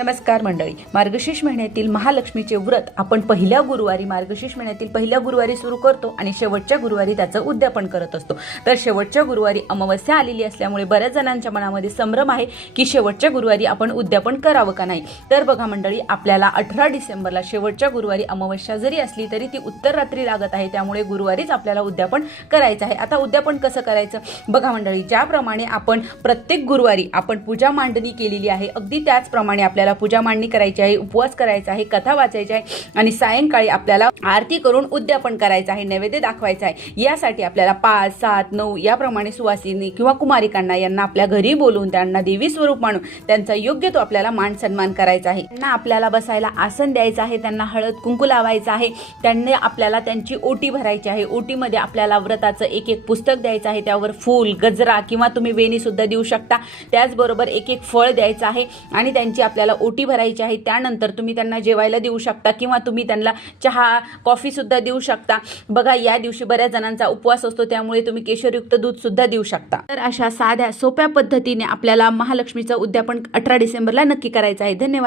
नमस्कार मंडळी, मार्गशीर्ष महिन्यातील महालक्ष्मीचे व्रत आपण पहिल्या गुरुवारी मार्गशीर्ष महिन्यातील पहिल्या गुरुवारी सुरू करतो आणि शेवटच्या गुरुवारी त्याचं उद्यापन करत असतो। तर शेवटच्या गुरुवारी अमावस्या आलेली असल्यामुळे बऱ्याच जणांच्या मनामध्ये संभ्रम आहे की शेवटच्या गुरुवारी आपण उद्यापन करावं का नाही। तर बघा मंडळी, आपल्याला 18 डिसेंबरला शेवटच्या गुरुवारी अमावस्या जरी असली तरी ती उत्तर रात्री लागत आहे, त्यामुळे गुरुवारीच आपल्याला उद्यापन करायचं आहे। आता उद्यापन कसं करायचं बघा मंडळी, ज्याप्रमाणे आपण प्रत्येक गुरुवारी आपण पूजा मांडणी केलेली आहे, अगदी त्याचप्रमाणे आपल्याला पूजा मांडणी करायची आहे, उपवास करायचा आहे, कथा वाचायची आहे आणि सायंकाळी आपल्याला आरती करून उद्यापन करायचं आहे, नैवेद्य दाखवायचा आहे। यासाठी आपल्याला 5, 7, 9 याप्रमाणे सुवासिनी किंवा कुमारिकांना यांना आपल्या घरी बोलवून त्यांना देवी स्वरूप मानून त्यांचा योग्य तो आपल्याला मान सन्मान करायचा आहे। त्यांना आपल्याला बसायला आसन द्यायचं आहे, त्यांना हळद कुंकू लावायचं आहे, त्यांनी आपल्याला त्यांची ओटी भरायची आहे। ओटीमध्ये आपल्याला व्रताचं एक पुस्तक द्यायचं आहे, त्यावर फूल, गजरा किंवा तुम्ही वेणी सुद्धा देऊ शकता। त्याचबरोबर एक फळ द्यायचं आहे आणि त्यांची आपल्याला ओटी भरायची आहे। त्यानंतर तुम्ही त्यांना जेवायला देऊ शकता किंवा तुम्ही त्यांना चहा कॉफी सुद्धा देऊ शकता। बघा, या दिवशी बऱ्याच जणांचा उपवास असतो, त्यामुळे तुम्ही केशरयुक्त दूध सुद्धा देऊ शकता। तर अशा साध्या सोप्या पद्धतीने आपल्याला महालक्ष्मीचं उद्यापन 18 डिसेंबरला नक्की करायचं आहे। धन्यवाद।